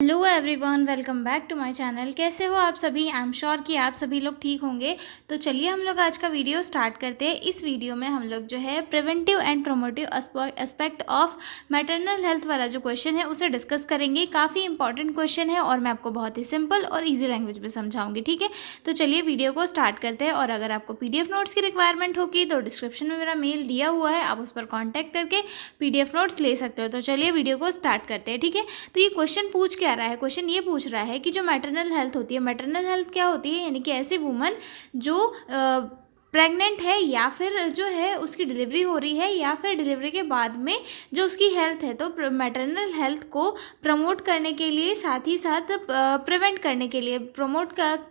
Hello everyone, welcome back to my channel. कैसे हो आप सभी? आई एम श्योर कि आप सभी लोग ठीक होंगे। तो चलिए हम लोग आज का वीडियो स्टार्ट करते हैं। इस वीडियो में हम लोग जो है preventive and promotive aspect of maternal health वाला जो क्वेश्चन है उसे डिस्कस करेंगे। काफ़ी इंपॉर्टेंट क्वेश्चन है और मैं आपको बहुत ही सिंपल और ईजी लैंग्वेज में समझाऊंगी, ठीक है। तो चलिए वीडियो को स्टार्ट करते हैं। और अगर आपको PDF नोट्स की रिक्वायरमेंट होगी तो डिस्क्रिप्शन में मेरा मेल दिया हुआ है, आप उस पर कॉन्टैक्ट करके PDF नोट्स ले सकते हो। तो चलिए वीडियो को स्टार्ट करते हैं, ठीक है। तो ये क्वेश्चन पूछ क्या रहा है? क्वेश्चन ये पूछ रहा है कि जो मैटरनल हेल्थ होती है, मैटरनल हेल्थ क्या होती है, यानी कि ऐसी वुमन जो प्रेग्नेंट है या फिर जो है उसकी डिलीवरी हो रही है या फिर डिलीवरी के बाद में जो उसकी हेल्थ है। तो मैटरनल हेल्थ को प्रमोट करने के लिए, साथ ही साथ प्रिवेंट करने के लिए,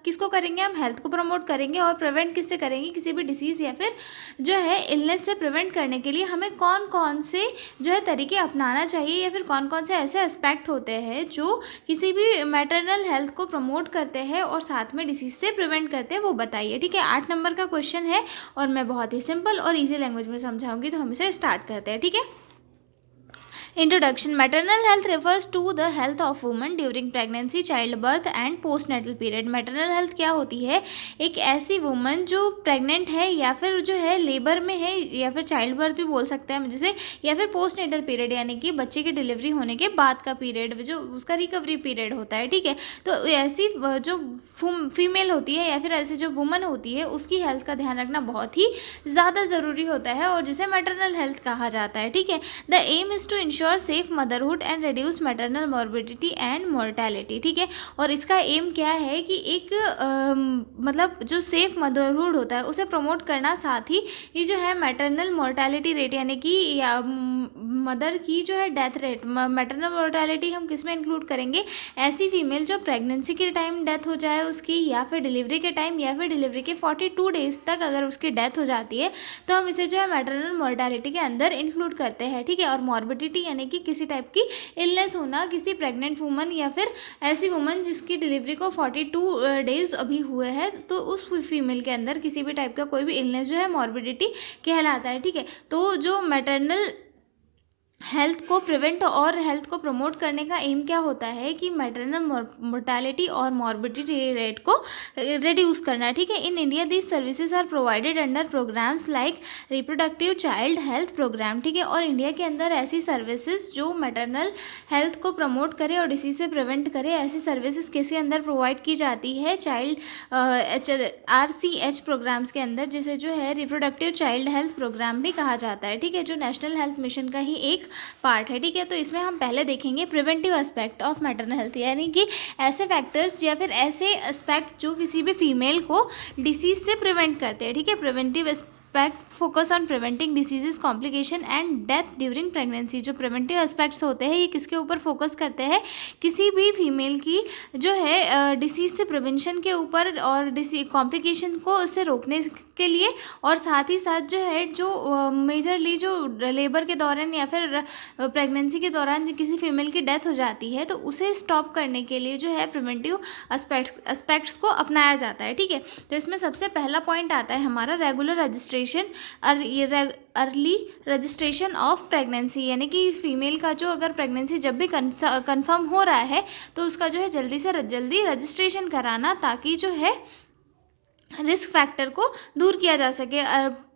किसको करेंगे हम? हेल्थ को प्रमोट करेंगे। और प्रिवेंट किससे करेंगे? किसी भी डिसीज़ या फिर जो है इलनेस से प्रिवेंट करने के लिए हमें कौन कौन से जो है तरीके अपनाना चाहिए, या फिर कौन कौन से ऐसे एस्पेक्ट होते हैं जो किसी भी मैटरनल हेल्थ को प्रमोट करते हैं और साथ में डिसीज से प्रिवेंट करते हैं, वो बताइए, ठीक है। 8 नंबर का क्वेश्चन है और मैं बहुत ही सिंपल और इजी लैंग्वेज में समझाऊंगी। तो हम इसे स्टार्ट करते हैं, ठीक है। Introduction. Maternal health refers to the health of women during pregnancy, childbirth and postnatal period. Maternal health क्या होती है? एक ऐसी वुमन जो प्रेग्नेंट है या फिर जो है लेबर में है या फिर चाइल्ड बर्थ भी बोल सकते हैं जैसे, या फिर पोस्टनेटल पीरियड यानी कि बच्चे की डिलीवरी होने के बाद का पीरियड, जो उसका रिकवरी पीरियड होता है, ठीक है। तो ऐसी जो फीमेल होती है या फिर ऐसी जो वुमन होती है उसकी हेल्थ का ध्यान रखना बहुत ही ज़्यादा ज़रूरी होता है और जिसे मैटरनल हेल्थ कहा जाता है, ठीक है। The aim is to ensure safe motherhood and reduce maternal morbidity and mortality, ठीक है। और इसका एम क्या है कि एक मतलब जो सेफ मदरहुड होता है उसे प्रमोट करना, साथ ही ये जो है मैटरनल मोर्टेलिटी रेट यानी कि मदर की जो है डेथ रेट, मैटरनल मोर्टेलिटी हम किस में इंक्लूड करेंगे? ऐसी फीमेल जो प्रेगनेंसी के टाइम डेथ हो जाए उसकी, या फिर डिलीवरी के टाइम, या फिर डिलीवरी के 42 डेज तक अगर उसकी डेथ हो जाती है तो हम इसे जो है मैटरनल मोर्टेलिटी के अंदर इंक्लूड करते हैं, ठीक है। और मॉर्बिडिटी यानी कि किसी टाइप की इलनेस होना किसी प्रेग्नेंट वुमन या फिर ऐसी वुमन जिसकी डिलीवरी को 42 डेज अभी हुए हैं, तो उस फीमेल के अंदर किसी भी टाइप का कोई भी इलनेस जो है मॉर्बिडिटी कहलाता है, ठीक है। तो जो मैटरनल हेल्थ को प्रिवेंट और हेल्थ को प्रमोट करने का एम क्या होता है कि मैटरनल मोर्टालिटी और मॉर्बिडिटी रेट को रिड्यूस करना, ठीक है। In India this services are provided under programmes like reproductive child health programme, ठीक है। और इंडिया के अंदर ऐसी सर्विसेज जो मैटरनल हेल्थ को प्रमोट करे और डिसीज से प्रिवेंट करे, ऐसी सर्विसेज किसके अंदर प्रोवाइड की जाती है? चाइल्ड RCH प्रोग्राम्स के अंदर, जिसे जो है रिप्रोडक्टिव चाइल्ड हेल्थ प्रोग्राम भी कहा जाता है, ठीक है, जो नेशनल हेल्थ मिशन का ही एक पार्ट है, ठीक है। तो इसमें हम पहले देखेंगे preventive aspect of maternal health, यानी कि ऐसे फैक्टर्स या फिर ऐसे एस्पेक्ट जो किसी भी फीमेल को डिसीज से प्रिवेंट करते हैं, ठीक है। Preventive focus on preventing diseases, complication and death during pregnancy. जो प्रिवेंटिव एस्पेक्ट्स होते हैं ये किसके ऊपर फोकस करते हैं? किसी भी फीमेल की जो है डिसीज से प्रिवेंशन के ऊपर और कॉम्प्लिकेशन को उससे रोकने के लिए, और साथ ही साथ जो है जो मेजरली जो लेबर के दौरान या फिर प्रेगनेंसी के दौरान किसी फीमेल की डेथ हो जाती है तो उसे स्टॉप करने के लिए जो है प्रिवेंटिव एस्पेक्ट्स को अपनाया जाता है, ठीक है। तो इसमें सबसे पहला पॉइंट आता है हमारा regular registration, early registration of pregnancy, यानी कि फीमेल का जो अगर प्रेगनेंसी जब भी कंफर्म हो रहा है तो उसका जो है जल्दी से जल्दी रजिस्ट्रेशन कराना, ताकि जो है रिस्क फैक्टर को दूर किया जा सके।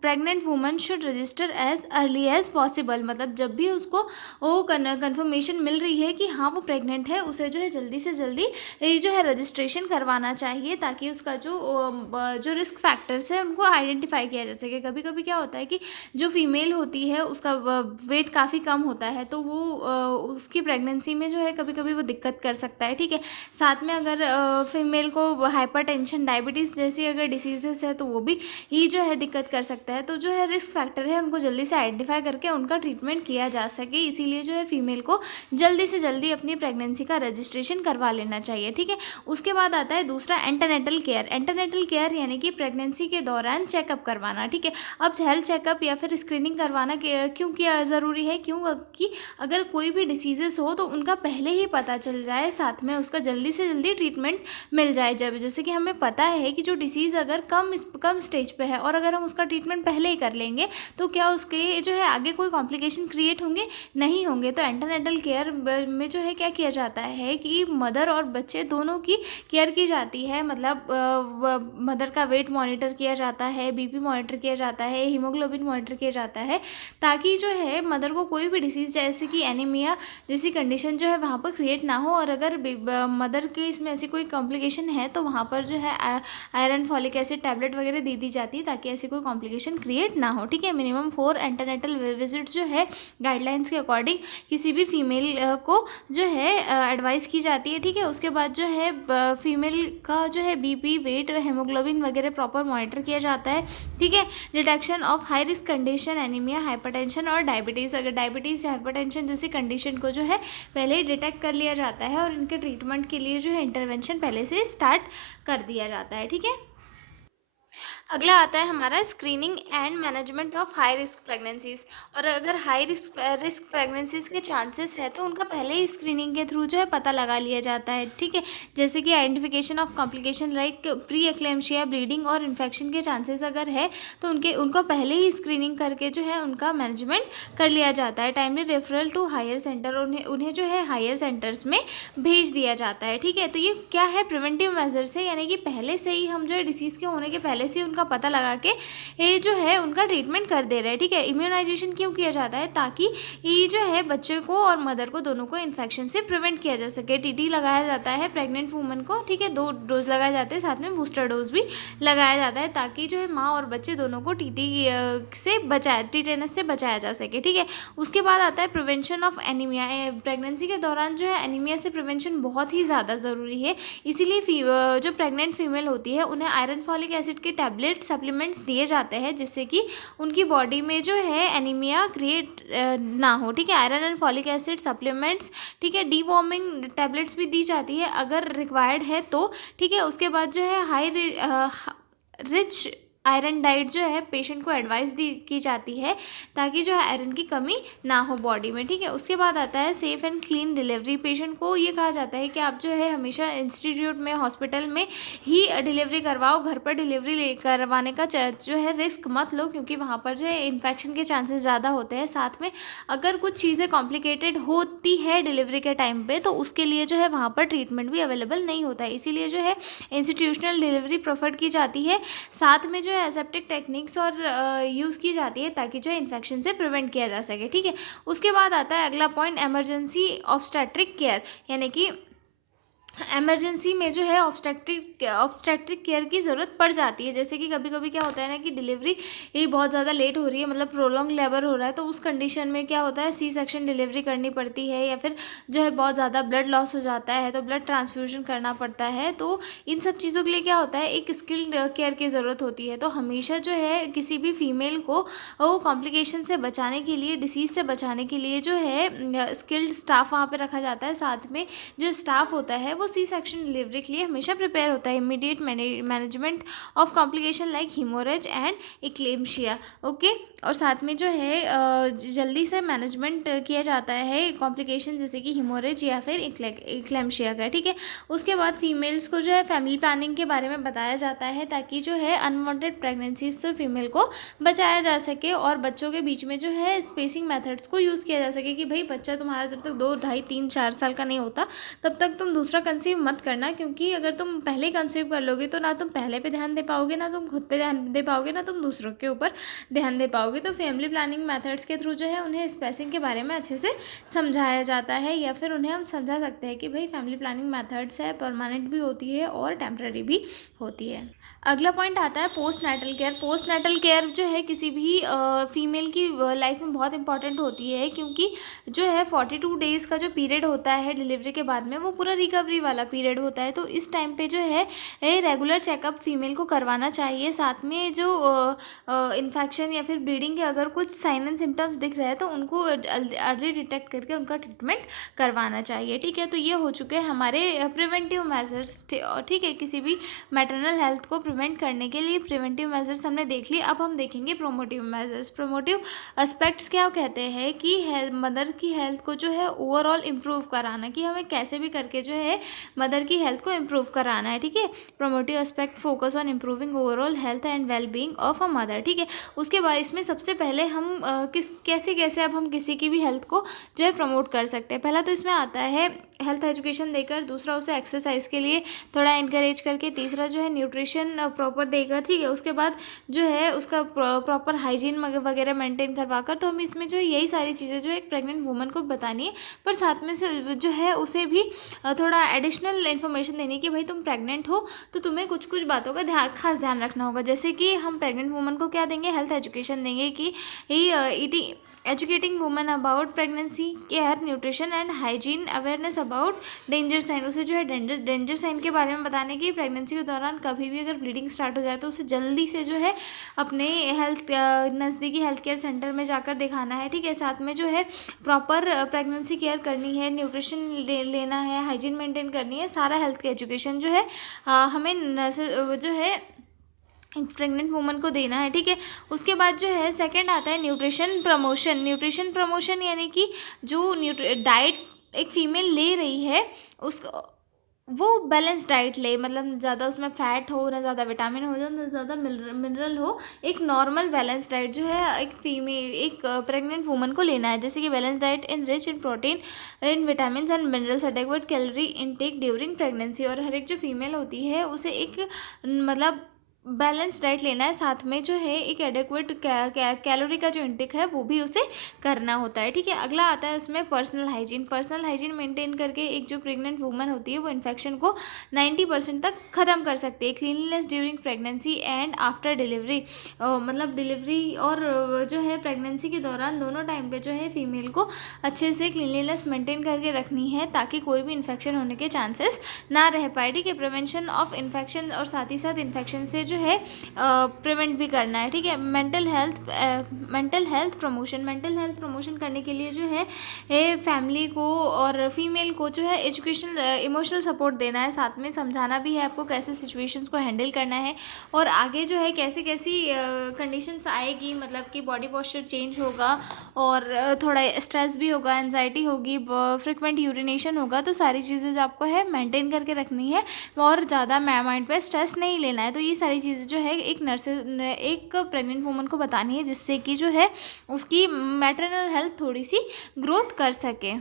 Pregnant woman should register as early as possible, मतलब जब भी उसको वो कन्फर्मेशन मिल रही है कि हाँ वो प्रेग्नेंट है, उसे जो है जल्दी से जल्दी ये जो है रजिस्ट्रेशन करवाना चाहिए, ताकि उसका जो रिस्क फैक्टर्स है उनको आइडेंटिफाई किया जा सके। कभी कभी क्या होता है कि जो फीमेल होती है उसका वेट काफ़ी कम होता है, तो वो उसकी प्रेगनेंसी में जो है कभी कभी वो दिक्कत कर सकता है, ठीक है। साथ में अगर फीमेल को हाइपरटेंशन, डायबिटीज़ जैसी अगर डिसीजेस है तो वो भी ही जो है दिक्कत कर सकता है। तो जो है रिस्क फैक्टर है उनको जल्दी से आइडेंटिफाई करके उनका ट्रीटमेंट किया जा सके, इसीलिए जो है फीमेल को जल्दी से जल्दी अपनी प्रेगनेंसी का रजिस्ट्रेशन करवा लेना चाहिए, ठीक है। उसके बाद आता है दूसरा एंटेनेटल केयर। एंटेनेटल केयर यानी कि प्रेगनेंसी के दौरान चेकअप करवाना, ठीक है। अब हेल्थ चेकअप या फिर स्क्रीनिंग करवाना क्यों किया ज़रूरी है? क्योंकि अगर कोई भी डिसीजेस हो तो उनका पहले ही पता चल जाए, साथ में उसका जल्दी से जल्दी ट्रीटमेंट मिल जाए। जब जैसे कि हमें पता है कि जो डिसीज़ अगर कम स्टेज पे है और अगर हम उसका ट्रीटमेंट ट्रीटमेंट पहले ही कर लेंगे तो क्या उसके जो है आगे कोई कॉम्प्लिकेशन क्रिएट होंगे? नहीं होंगे। तो एंटीनेटल केयर में जो है क्या किया जाता है कि मदर और बच्चे दोनों की केयर की जाती है। मतलब मदर का वेट मॉनिटर किया जाता है, बीपी मॉनिटर किया जाता है, हीमोग्लोबिन मॉनिटर किया जाता है, ताकि जो है मदर को कोई भी डिसीज़ जैसे कि एनीमिया जैसी कंडीशन जो है वहाँ पर क्रिएट ना हो। और अगर मदर के इसमें ऐसी कोई कॉम्प्लिकेशन है तो वहाँ पर जो है आयरन फॉलिक एसिड टैबलेट वगैरह दे दी जाती है ताकि ऐसी कोई कॉम्प्लिकेशन क्रिएट ना हो। ठीक है, मिनिमम 4 एंटीनेटल विजिट्स जो है गाइडलाइंस के अकॉर्डिंग किसी भी फीमेल को जो है एडवाइस की जाती है। ठीक है, उसके बाद जो है फीमेल का जो है बीपी, वेट, हेमोग्लोबिन वगैरह प्रॉपर मॉनिटर किया जाता है। ठीक है, detection of high risk condition anaemia, hypertension और डायबिटीज़, अगर डायबिटीज़ या हाइपरटेंशन जैसी कंडीशन को जो है पहले ही डिटेक्ट कर लिया जाता है और इनके ट्रीटमेंट के लिए जो है इंटरवेंशन पहले से स्टार्ट कर दिया जाता है। ठीक है, अगला आता है हमारा screening and management of high risk pregnancies. और अगर हाई रिस्क प्रेगनेंसीज के चांसेस है तो उनका पहले ही स्क्रीनिंग के थ्रू जो है पता लगा लिया जाता है। ठीक है, जैसे कि identification of complication like pre eclampsia, bleeding और इन्फेक्शन के चांसेस अगर है तो उनको पहले ही स्क्रीनिंग करके जो है उनका मैनेजमेंट कर लिया जाता है। Timely referral to higher centre, उन्हें जो है हायर सेंटर्स में भेज दिया जाता है। ठीक है, तो ये क्या है, प्रिवेंटिव मेजर्स है, यानी कि पहले से ही हम जो है डिसीज़ के होने के पहले से ही उनका पता लगा के ये जो है उनका ट्रीटमेंट कर दे रहे हैं। ठीक है, इम्यूनाइजेशन क्यों किया जाता है? ताकि ये जो है बच्चे को और मदर को दोनों को इन्फेक्शन से प्रिवेंट किया जा सके। टीटी लगाया जाता है प्रेग्नेंट वूमन को। ठीक है, 2 डोज लगाए जाते हैं, साथ में बूस्टर डोज भी लगाया जाता है ताकि जो है माँ और बच्चे दोनों को टीटेनस से बचाया जा सके। ठीक है, उसके बाद आता है प्रिवेंशन ऑफ एनीमिया। प्रेगनेंसी के दौरान जो है एनीमिया से प्रिवेंशन बहुत ही ज़्यादा ज़रूरी है, इसीलिए जो प्रेग्नेंट फीमेल होती है उन्हें आयरन फॉलिक एसिड के टैबलेट सप्लीमेंट्स दिए जाते हैं जिससे कि उनकी बॉडी में जो है एनीमिया क्रिएट ना हो। ठीक है, iron and folic acid supplements, ठीक है, डीवॉर्मिंग टैबलेट्स भी दी जाती है अगर रिक्वायर्ड है तो। ठीक है, उसके बाद जो है रिच आयरन डाइट जो है पेशेंट को एडवाइस दी की जाती है ताकि जो है आयरन की कमी ना हो बॉडी में। ठीक है, उसके बाद आता है safe and clean delivery. Patient को ये कहा जाता है कि आप जो है हमेशा इंस्टीट्यूट में, हॉस्पिटल में ही डिलीवरी करवाओ, घर पर डिलीवरी करवाने का जो है रिस्क मत लो क्योंकि वहाँ पर जो है इन्फेक्शन के चांसेस ज़्यादा होते हैं। साथ में अगर कुछ चीज़ें कॉम्प्लिकेटेड होती है डिलीवरी के टाइम पे तो उसके लिए जो है वहाँ पर ट्रीटमेंट भी अवेलेबल नहीं होता है, इसीलिए जो है इंस्टीट्यूशनल डिलीवरी प्रेफर्ड की जाती है। साथ में जो है एसेप्टिक टेक्निक्स और यूज़ की जाती है ताकि जो है इन्फेक्शन से प्रिवेंट किया जा सके। ठीक है, उसके बाद आता है अगला पॉइंट, इमरजेंसी ऑब्स्टेट्रिक केयर, यानी कि इमरजेंसी में जो है ऑब्स्टेट्रिक केयर की ज़रूरत पड़ जाती है। जैसे कि कभी कभी क्या होता है ना कि डिलीवरी ये बहुत ज़्यादा लेट हो रही है, मतलब प्रोलॉन्ग लेबर हो रहा है, तो उस कंडीशन में क्या होता है सी सेक्शन डिलीवरी करनी पड़ती है या फिर जो है बहुत ज़्यादा ब्लड लॉस हो जाता है तो ब्लड ट्रांसफ्यूजन करना पड़ता है। तो इन सब चीज़ों के लिए क्या होता है एक स्किल्ड केयर की ज़रूरत होती है। तो हमेशा जो है किसी भी फीमेल को वो कॉम्प्लिकेशन से बचाने के लिए, डिसीज़ से बचाने के लिए जो है स्किल्ड स्टाफ वहाँ पर रखा जाता है। साथ में जो स्टाफ होता है वो सी सेक्शन डिलीवरी के लिए हमेशा प्रिपेयर होता है। Immediate management of complication like hemorrhage and eclampsia. Okay, और साथ में जो है जल्दी से मैनेजमेंट किया जाता है कॉम्प्लिकेशन जैसे कि हीमोरेज या फिर इक्लेम्शिया का। ठीक है, उसके बाद फीमेल्स को जो है फैमिली प्लानिंग के बारे में बताया जाता है ताकि जो है अनवांटेड प्रेगनेंसीज से फीमेल को बचाया जा सके और बच्चों के बीच में जो है स्पेसिंग मेथड्स को यूज़ किया जा सके कि भाई बच्चा तुम्हारा जब तक 2, ढाई, 3, 4 साल का नहीं होता तब तक तुम दूसरा कंसीव मत करना, क्योंकि अगर तुम पहले कंसीव कर लोगे तो ना तुम पहले पे ध्यान दे पाओगे, ना तुम खुद पे ध्यान दे पाओगे, ना तुम दूसरों के ऊपर ध्यान दे पाओगे। तो फैमिली प्लानिंग मेथड्स के थ्रू जो है उन्हें स्पेसिंग के बारे में अच्छे से समझाया जाता है या फिर उन्हें हम समझा सकते हैं कि भाई फैमिली प्लानिंग मेथड्स है, परमानेंट भी होती है और टेम्प्रेरी भी होती है। अगला पॉइंट आता है postnatal care. Postnatal care जो है किसी भी फीमेल की लाइफ में बहुत इंपॉर्टेंट होती है क्योंकि जो है 42 डेज़ का जो पीरियड होता है डिलीवरी के बाद में वो पूरा रिकवरी वाला पीरियड होता है। तो इस टाइम पे जो है रेगुलर चेकअप फीमेल को करवाना चाहिए। साथ में जो इन्फेक्शन या फिर ब्लीडिंग के अगर कुछ साइन एंड सिम्टम्स दिख रहे हैं तो उनको अर्ली डिटेक्ट करके उनका ट्रीटमेंट करवाना चाहिए। ठीक है, तो ये हो चुके हैं हमारे प्रिवेंटिव मेजर्स। ठीक है, किसी भी मैटरनल हेल्थ को प्रिवेंट करने के लिए प्रिवेंटिव मेजर्स हमने देख लिए। अब हम देखेंगे प्रोमोटिव मेजर्स। प्रोमोटिव एस्पेक्ट्स क्या कहते हैं कि मदर की हेल्थ को जो है ओवरऑल इम्प्रूव कराना, कि हमें कैसे भी करके जो है मदर की हेल्थ को इम्प्रूव कराना है, ठीक है। Promotive aspect focus on improving overall health and well being of a mother, ठीक है। उसके बाद इसमें सबसे पहले हम कैसे कैसे अब हम किसी की भी हेल्थ को जो है प्रमोट कर सकते हैं। पहला तो इसमें आता है हेल्थ एजुकेशन देकर, दूसरा उसे एक्सरसाइज के लिए थोड़ा इनकरेज करके, तीसरा जो है न्यूट्रिशन प्रॉपर देकर, ठीक है। उसके बाद जो है उसका प्रॉपर हाइजीन वगैरह मेंटेन करवा कर। तो हम इसमें जो है यही सारी चीज़ें जो है एक प्रेग्नेंट वूमन को बतानी है, पर साथ में से जो है उसे भी थोड़ा एडिशनल इन्फॉर्मेशन देनी है कि भाई तुम प्रेग्नेंट हो तो तुम्हें कुछ कुछ बातों का खास ध्यान रखना होगा। जैसे कि हम प्रेग्नेंट वूमन को क्या देंगे, हेल्थ एजुकेशन देंगे कि eating educating woman about pregnancy care, nutrition and hygiene, awareness about danger sign. उसे जो है डेंजर साइन के बारे में बताने की, प्रेगनेंसी के दौरान कभी भी अगर ब्लीडिंग स्टार्ट हो जाए तो उसे जल्दी से जो है अपने नज़दीकी हेल्थ केयर सेंटर में जाकर दिखाना है, ठीक है। साथ में जो है प्रॉपर प्रेगनेंसी केयर करनी है, न्यूट्रिशन लेना है, हाइजीन मेंटेन करनी है, सारा हेल्थ के एजुकेशन जो है हमें जो है एक प्रेग्नेंट वूमन को देना है, ठीक है। उसके बाद जो है सेकंड आता है न्यूट्रिशन प्रमोशन। न्यूट्रिशन प्रमोशन यानी कि जो डाइट एक फीमेल ले रही है उस वो बैलेंस डाइट ले, मतलब ज़्यादा उसमें फ़ैट हो ना, ज़्यादा विटामिन हो ना ज़्यादा मिनरल हो। एक नॉर्मल बैलेंस डाइट जो है एक प्रेग्नेंट वूमन को लेना है, जैसे कि balance diet in rich in protein, in vitamin and minerals, adequate calorie intake during pregnancy. और हर एक जो फीमेल होती है उसे एक मतलब बैलेंस डाइट लेना है, साथ में जो है एक एडेक्वेट कैलोरी का जो इंटेक है वो भी उसे करना होता है, ठीक है। अगला आता है उसमें personal hygiene. Personal hygiene maintain करके एक जो प्रेग्नेंट वूमन होती है वो इन्फेक्शन को 90% तक ख़त्म कर सकती है। Cleanliness during pregnancy and after delivery, मतलब डिलीवरी और जो है प्रेगनेंसी के दौरान दोनों टाइम पे जो है फीमेल को अच्छे से क्लीनलीनेस मेंटेन करके रखनी है ताकि कोई भी इन्फेक्शन होने के चांसेस ना रह पाए, ठीक है। प्रिवेंशन ऑफ इन्फेक्शन, और साथ ही साथ इन्फेक्शन से जो है प्रिवेंट भी करना है, ठीक है। Mental health promotion. Mental health promotion करने के लिए जो है फैमिली को और फीमेल को जो है एजुकेशनल इमोशनल सपोर्ट देना है, साथ में समझाना भी है आपको कैसे सिचुएशंस को हैंडल करना है और आगे जो है कैसे कैसी कंडीशंस आएगी, मतलब कि बॉडी पोस्चर चेंज होगा और थोड़ा स्ट्रेस भी होगा, एंजाइटी होगी, फ्रिक्वेंट यूरिनेशन होगा। तो सारी चीज़ें जो आपको है मेंटेन करके रखनी है और ज़्यादा माइंड पे स्ट्रेस नहीं लेना है। तो ये सारी चीज़ें जो है एक प्रेग्नेंट वूमन को बतानी है, जिससे कि जो है उसकी मैटरनल हेल्थ थोड़ी सी ग्रोथ कर सके।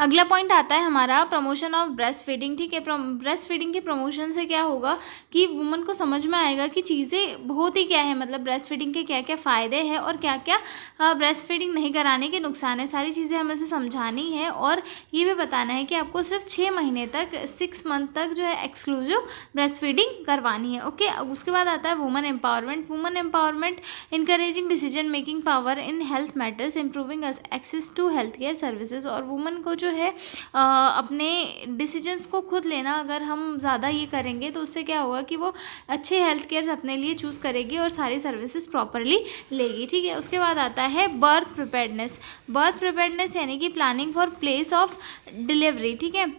अगला पॉइंट आता है हमारा प्रमोशन ऑफ ब्रेस्ट फीडिंग, ठीक है। ब्रेस्ट फीडिंग के प्रमोशन से क्या होगा कि वुमन को समझ में आएगा कि चीज़ें होती क्या है, मतलब ब्रेस्ट फीडिंग के क्या क्या फ़ायदे हैं और क्या क्या ब्रेस्ट फीडिंग नहीं कराने के नुकसान है। सारी चीज़ें हमें उसे समझानी है और ये भी बताना है कि आपको सिर्फ 6 महीने तक 6 मंथ तक जो है एक्सक्लूसिव ब्रेस्ट फीडिंग करवानी है, ओके। उसके बाद आता है woman empowerment. Woman empowerment encouraging decision making power in health matters, improving access to health care services. और वुमन को जो है अपने डिसीजंस को खुद लेना, अगर हम ज़्यादा ये करेंगे तो उससे क्या होगा कि वो अच्छे हेल्थ केयर अपने लिए चूज़ करेगी और सारी सर्विसेज प्रॉपरली लेगी, ठीक है। उसके बाद आता है बर्थ प्रिपेयर्डनेस। बर्थ प्रिपेयर्डनेस यानी कि planning for place of delivery, ठीक है।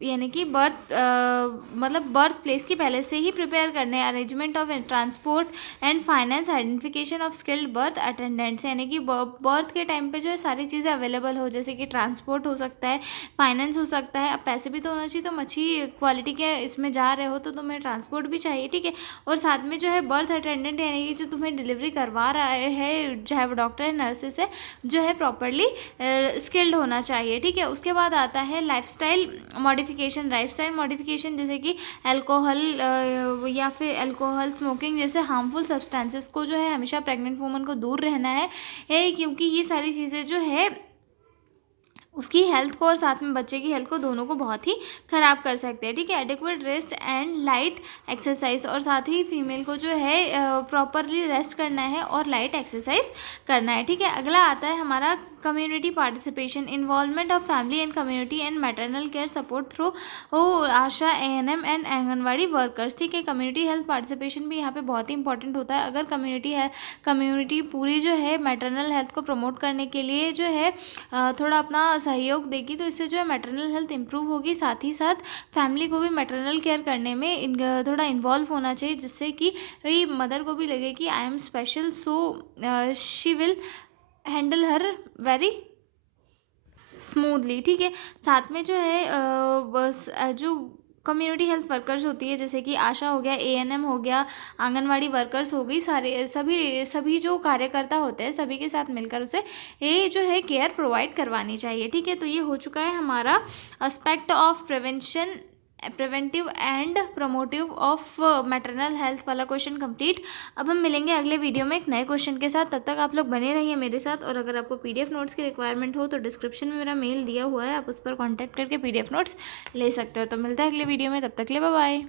यानी कि मतलब बर्थ प्लेस की पहले से ही प्रिपेयर करने, arrangement of transport and finance, identification of skilled birth attendants. यानी कि बर्थ के टाइम पे जो है सारी चीज़ें अवेलेबल हो, जैसे कि ट्रांसपोर्ट हो सकता है, फाइनेंस हो सकता है। अब पैसे भी तो होना चाहिए, तुम अच्छी क्वालिटी के इसमें जा रहे हो तो तुम्हें ट्रांसपोर्ट भी चाहिए, ठीक है। और साथ में जो है बर्थ अटेंडेंट यानी कि जो तुम्हें डिलीवरी करवा रहा है, चाहे वो डॉक्टर है नर्सेस है, जो है प्रॉपरली स्किल्ड होना चाहिए, ठीक है। उसके बाद आता है लाइफस्टाइल मॉडिफिकेशन, जैसे कि अल्कोहल या फिर अल्कोहल स्मोकिंग जैसे हार्मफुल सब्सटेंसेस को जो है हमेशा प्रेग्नेंट वुमन को दूर रहना है, क्योंकि ये सारी चीज़ें जो है उसकी हेल्थ को और साथ में बच्चे की हेल्थ को दोनों को बहुत ही ख़राब कर सकते हैं, ठीक है। Adequate rest and light exercise, और साथ ही फीमेल को जो है प्रॉपरली रेस्ट करना है और लाइट एक्सरसाइज करना है, ठीक है। अगला आता है हमारा community participation, involvement of family and community and maternal care support through Asha, ANM and anganwadi workers, ठीक है। कम्युनिटी हेल्थ पार्टिसिपेशन भी यहाँ पे बहुत ही इंपॉर्टेंट होता है। अगर कम्युनिटी पूरी जो है मैटरनल हेल्थ को प्रमोट करने के लिए जो है थोड़ा अपना सहयोग देगी तो इससे जो है मैटरनल हेल्थ इंप्रूव होगी। साथ ही साथ फैमिली को भी मैटरनल केयर करने में थोड़ा इन्वॉल्व होना चाहिए, जिससे कि मदर को भी लगे कि I am special, so she will handle her very smoothly, ठीक है। साथ में जो है बस जो कम्युनिटी हेल्थ वर्कर्स होती है, जैसे कि आशा हो गया, एएनएम हो गया, आंगनवाड़ी वर्कर्स हो गई, सारे सभी सभी जो कार्यकर्ता होते हैं, सभी के साथ मिलकर उसे ये जो है केयर प्रोवाइड करवानी चाहिए, ठीक है। तो ये हो चुका है हमारा aspect of prevention, preventive and promotive of maternal health वाला क्वेश्चन कंप्लीट। अब हम मिलेंगे अगले वीडियो में एक नए क्वेश्चन के साथ। तब तक आप लोग बने रहिए मेरे साथ, और अगर आपको पीडीएफ नोट्स की रिक्वायरमेंट हो तो डिस्क्रिप्शन में मेरा मेल दिया हुआ है, आप उस पर कॉन्टैक्ट करके पीडीएफ नोट्स ले सकते हो। तो मिलता है अगले वीडियो में, तब तक के लिए बाय बाय।